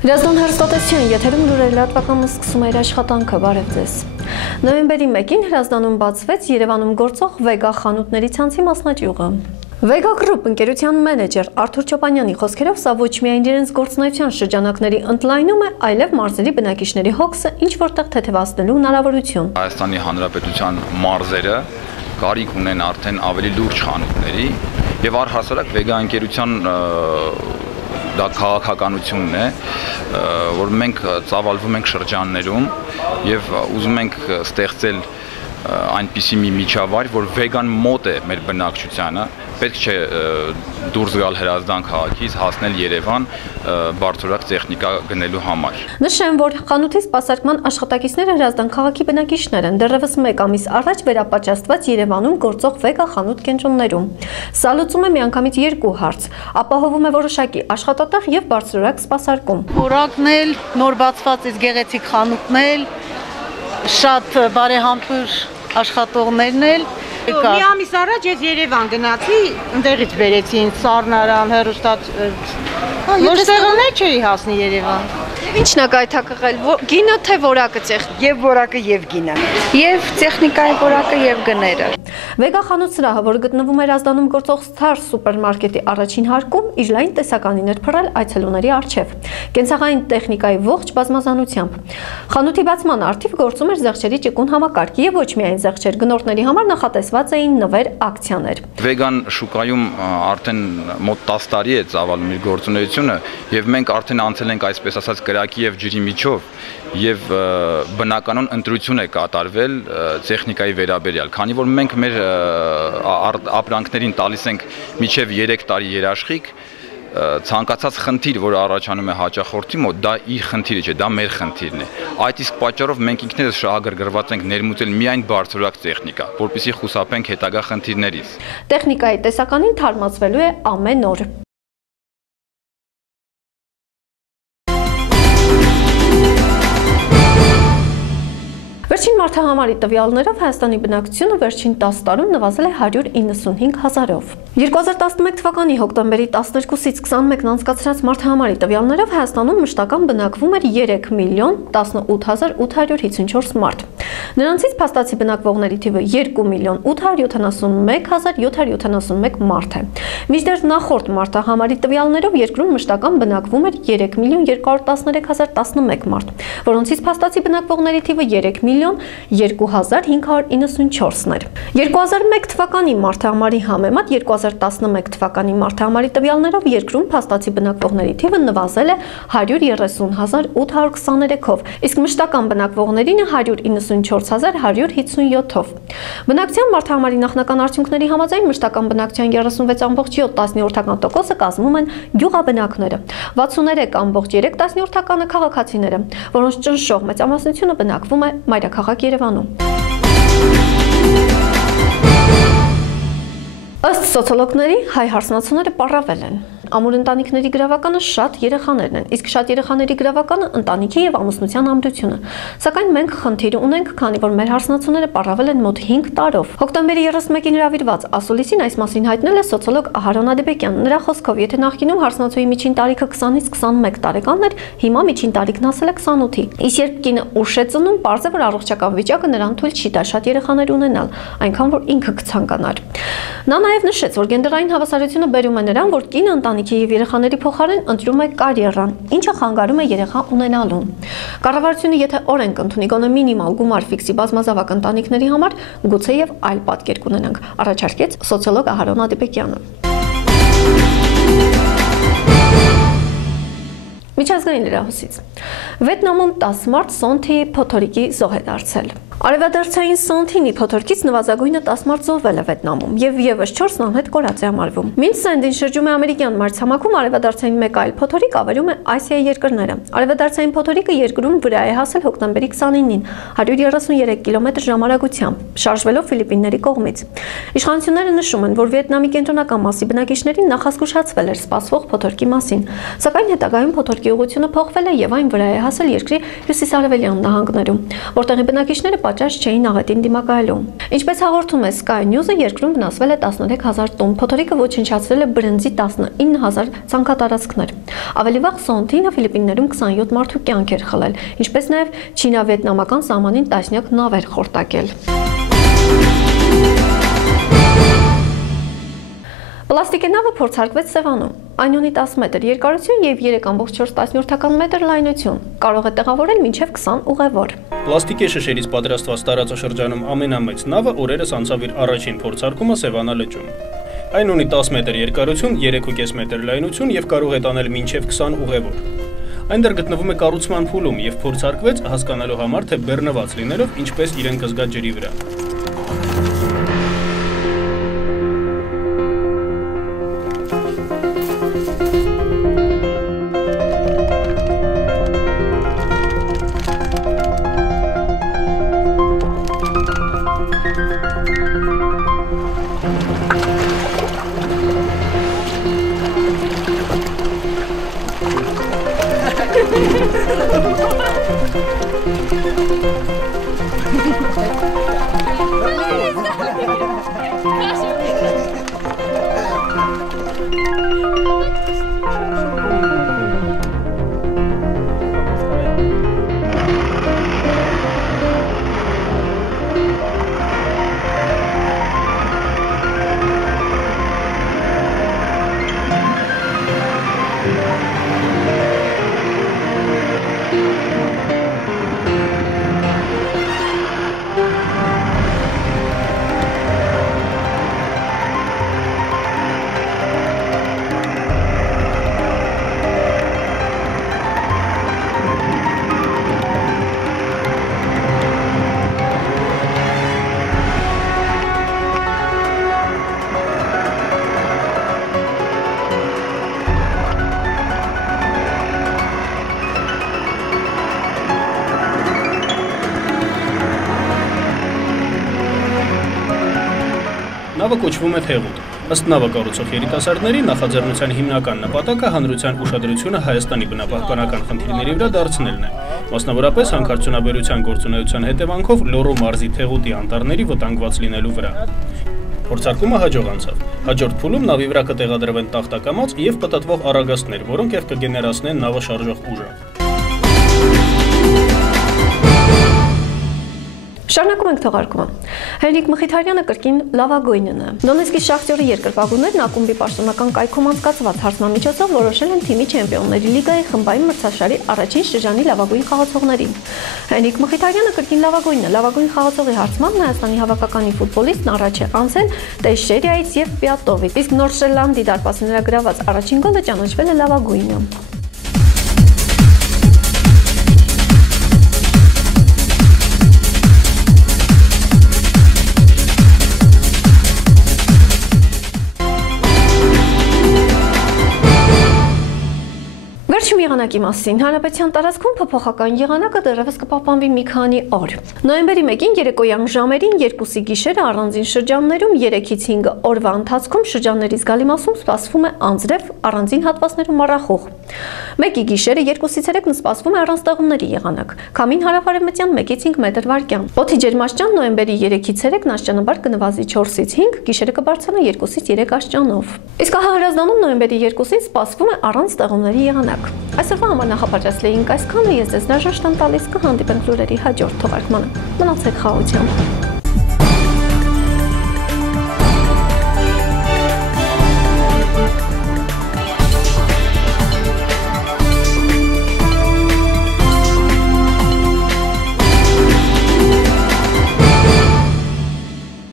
Հրազդան հեռուստատեսության եթերում լուրերի լրատվականը սկսում է իր աշխատանքը, բարև ձեզ։ Նոյեմբերի 1-ին Հրազդանում բացվեց Երևանում գործող Վեգա խանութների ցանցի մասնաճյուղը։ Vega Group ընկերության մենեջեր Արթուր Չոպանյանի խոսքերով սա ոչ միայն իրենց գործունեության շրջանակների ընդլայնում է, այլև մարզերի բնակիչների հոգսը ինչ որտեղ թեթևացնելու հնարավորություն։ Հայաստանի Հանրապետության մարզերը կարիք ունեն արդեն ավելի լուրջ խանութների եւ առհասարակ Vega ընկերության դա քաղաքականությունն է, որ մենք ծավալվում ենք շրջաններում եւ ուզում ենք ստեղծել այնպիսի մի միջավայր, որ վեգան մոտ է մեր բնակչությանը, պետք չէ դուրս գալ Հրազդան քաղաքից, հասնել Երևան բարձրորակ տեխնիկա գնելու համար։ Նշեմ, որ խանութի սպասարկման աշխատակիցները Հրազդան քաղաքի բնակիչներ են, դեռևս 1 ամիս առաջ վերապաճաստված Երևանում գործող Վեգա խանութ կենտրոններում։ Սա լուծում է միանգամից 2 հարց, ապահովում է որոշակի աշխատատեղ եւ բարձրորակ սպասարկում։ Որակն էլ, նոր բացված իսկ գեղեցիկ խանութն էլ, շատ բարեհամբույր աշխատողներն էլ։ Մի ամիս առաջ ես Երևան գնացի, ընդեղից բերեցի ինձ սառնարան, հեռուստաց։ Ոչ տեղներ չէի հասնի Երևան։ Ինչն է գայթակղել, գինը թե որակը տեխնիկա։ Եվ որակը եւ գինը։ Եվ տեխնիկայի որակը եւ գները։ Վեգա խանութ սրահը, որը գտնվում է Հրազդանում գործող Star սուպերմարկետի առաջին հարկում, իր լայն տեսականին էր փռել այցելուների առջև։ Կենցաղային տեխնիկայի ողջ բազմազանությամբ։ Խանութի բացման արդիվ գործում էր զեղչերի ճկուն համակարգ եւ ոչ միայն զեղչեր, գնորդների համար նախատեսված էին նվեր ակցիաներ։ Վեգան շուկայում արդեն մոտ 10 տարի է ծավալում իր գործունեությունը եւ մենք արդեն անցել ենք այսպես ասած կրակի եւ ջրի միջով եւ բնականon ընտրություն է կատարվել տեխնիկայի վերաբերյալ, քանի որ մենք մեր ապրանքներին տալիս ենք միջև 3 տարի երաշխիք, ցանկացած խնդիր, որ առաջանում է հաճախորդի մոտ, դա իր խնդիրը չէ, դա մեր խնդիրն է։ Այդ իսկ պատճառով մենք ինքներս շահագրգռված ենք ներմուծել միայն բարձրորակ տեխնիկա, որպեսզի խուսափենք հետագա խնդիրներից։ Տեխնիկայի տեսականին թարմացվելու է ամեն օր։ Վերջին մարդահամարի տվյալներով Հայաստանի բնակչությունը վերջին 10 տարում նվազել է 195,000-ով։ 2011 թվականի հոկտեմբերի 12-ից 21-ն անցկացրած մարդահամարի տվյալներով Հայաստանում մշտական բնակվում էր 3,18,854 մարդ։ Նրանցից փաստացի բնակվողների թիվը 2,871,771 մարդ է։ Մինչդեռ նախորդ մարդահամարի տվյալներով երկրում մշտական բնակվում էր 3,213,011 մարդ, որոնցից փաստացի բնակվողների թիվը 3,002,594-ն էր։ 2001 թվականի մարդահամարի համեմատ 2011 թվականի մարդահամարի տվյալներով երկրում փաստացի բնակվողների թիվը նվազել է 130,823-ով, իսկ մշտական բնակվողներինը 194,157-ով։ Բնակչության մարդահամարի նախնական արդյունքների համաձայն մշտական բնակչության 36,7%-ը կազմում են գյուղաբնակները, 63,3%-ը քաղաքացիները, որոնց ճնշող մեծամասնությունը բնակվում է մայրաքաղաք Երևանում։ Ըստ սոցիոլոգների, հայ հարսնացուները պառավել են։ Ամուր ընտանիքների գրավականը շատ երեխաներն են, իսկ շատ երեխաների գրավականը ընտանիքի եւ ամուսնության ամրությունը։ Սակայն մենք խնդիր ունենք, քանի որ մեր հարսնացուները պառավել են մոտ 5 տարով։ Հոկտեմբերի 31-ին հրավիրված ասուլիսին այս մասին հայտնել է սոցիոլոգ Ահարոն Ադեբեկյանը։ Նրա խոսքով, եթե նախկինում հարսնացուի միջին տարիքը 20-ից 21 տարեկան էր, հիմա միջին տարիքն հասել է 28-ի։ Իսկ երբ կինը ուշ է ծնում, պարզ է, որ առողջական վիճակը նրան թույլ չի տա շատ երեխաներ ունենալ, այնքան որ ինքը կցանկանար։ Նա նաեւ նշեց, որ գենդերային հավասարությունը բերում է նրան, որ կինը ընտանիքի եւ երեխաների փոխարեն ընտրում է կարիերան, ինչը խանգարում է երեխա ունենալուն։ Կառավարությունը եթե օրենք ընդունի գոնե մինիմալ գումար ֆիքսի բազմազավակ ընտանիքների համար, գուցե եւ այլ պատկեր կունենանք, առաջարկեց սոցիոլոգ Ահարոն Ադեբեկյանը։ Միջազգային լրահոսից։ Վիետնամում 10 մարդ Սոնթի փոթորիկի զոհ է դարձել։ Արևադարձային Սոնթինի փոթորկից նվազագույնը 10 մարդ զոհվել է Վիետնամում եւ եւս 4-ն անհետ կորած է համարվում։ Մինչ Սենդին շրջում է ամերիկյան մայրցամաքում, արևադարձային մեկ այլ փոթորիկ ավերում է Ասիայի երկրները։ Արևադարձային փոթորիկը երկրում վրա է հասել հոկտեմբերի 29-ին 133 կմ/ժ արագությամբ, շարժվելով Ֆիլիպինների կողմից։ Իշխանությունները նշում են, որ Վիետնամի կենտրոնական մասի բնակիչներին նախազգուշացվել էր սպասվող փոթորկի մասին, սակայն հետագայում փոթորկի ուղղությունը փոխվել է եւ այն վրա է հասել երկրի հյուսիսարևելյան նահանգներում, որտեղի բնակիչները պատճառ չէին աղետին դիմակայելու։ Ինչպես հաղորդում է Sky News-ը, երկրում վնասվել է 13000 տուն, փոթորիկը ոչնչացրել է բրնձի 19000 ցանքատարածքներ։ Ավելի վաղ Սոնթինը Ֆիլիպիններում 27 մարդու կյանք էր խլել, ինչպես նաև չինա-վիետնամական սահմանին տասնյակ նավեր խորտակել։ Պլաստիկե նավը փորձարկվեց Սևանում։ Այն ունի 10 մետր երկարություն եւ 3.4 մետր լայնություն։ Կարող է տեղավորել մինչև 20 ուղևոր։ Պլաստիկե շշերից պատրաստված տարածաշրջանում ամենամեծ նավը օրերս անցավ իր առաջին փորձարկումը Սևանա լճում։ Այն ունի 10 մետր երկարություն, 3.5 մետր լայնություն եւ կարող է տանել մինչև 20 ուղևոր։ Այն դեռ գտնվում է կառուցման փուլում եւ փորձարկվեց հասկանալու համար, թե բեռնված լինելով ինչպես իրեն կզգա ջրի վրա։ Նավը կոչվում է Թեղուտ։ Ըստ նավը կառուցող երիտասարդների նախաձեռնության հիմնական նպատակը հանրության ուշադրությունը Հայաստանի բնապահպանական խնդիրների վրա դարձնելն է։ Մասնավորապես հանքարդյունաբերության գործունեության հետևանքով Լոռու մարզի Թեղուտի անտառների վտանգված լինելու վրա։ Փորձարկումը հաջող անցավ։ Հաջորդ փուլում նավի վրա կտեղադրվեն տախտակամած եւ պտտվող առագաստներ, որոնք եւ կգեներացնեն նավը շարժող ուժը։ Շարունակում ենք թողարկումը։ Հենրիկ Մխիթարյանը կրկին լավագույնն է։ Դոնեցկի Շախտյորի երկրպագուներն ակումբի պաշտոնական կայքում անցկացված հարցնամիջոցով որոշել են թիմի Չեմպիոնների լիգայի խմբային մրցաշարի առաջին շրջանի լավագույն խաղացողներին։ Հենրիկ Մխիթարյանը կրկին լավագույնն է։ Լավագույն խաղացողի հարցմամբ Հայաստանի հավաքականի ֆուտբոլիստն առաջ է անցել Տեյշերիայից եւ Պիատովից, իսկ Նոր Շելանդի դարպասի նրա գրաված առաջին գոլը ճանաչվել է լավագույնը։ Վերջում եղանակի մասին։ Հանրապետության տարածքում փոփոխական եղանակը դեռևս կպահպանվի մի քանի օր։ Նոյեմբերի 1-ին երեկոյան ժամերին 2-ի գիշերը առանձին շրջաններում 3-ից 5 օրվա ընթացքում շրջանների զգալի մասում սպասվում է անձրև, առանձին հատվածներում մառախուղ։ 1-ի գիշերը 2-ից 3-ն սպասվում է առանց ձեղումների եղանակ։ Քամին հարավարևմտյան 1-ից 5 մետր վարկյան։ Օդի ջերմաստիճան նոյեմբերի 3-ից 3 աստիճանաբար կնվազի 4-ից 5, գիշերը կբարձրանա 2-ից 3 աստիճանով։ Իսկ Հրազդանում նոյեմբերի 2-ին սպասվում է առանց ձեղումների եղանակ։ Այսօրվա համար նախապատրաստել էինք այսքանը, ես ձեզ հրաժեշտ եմ տալիս, կհանդիպենք լուրերի հաջորդ թողարկմանը։ Մնացեք խաղաղությամբ։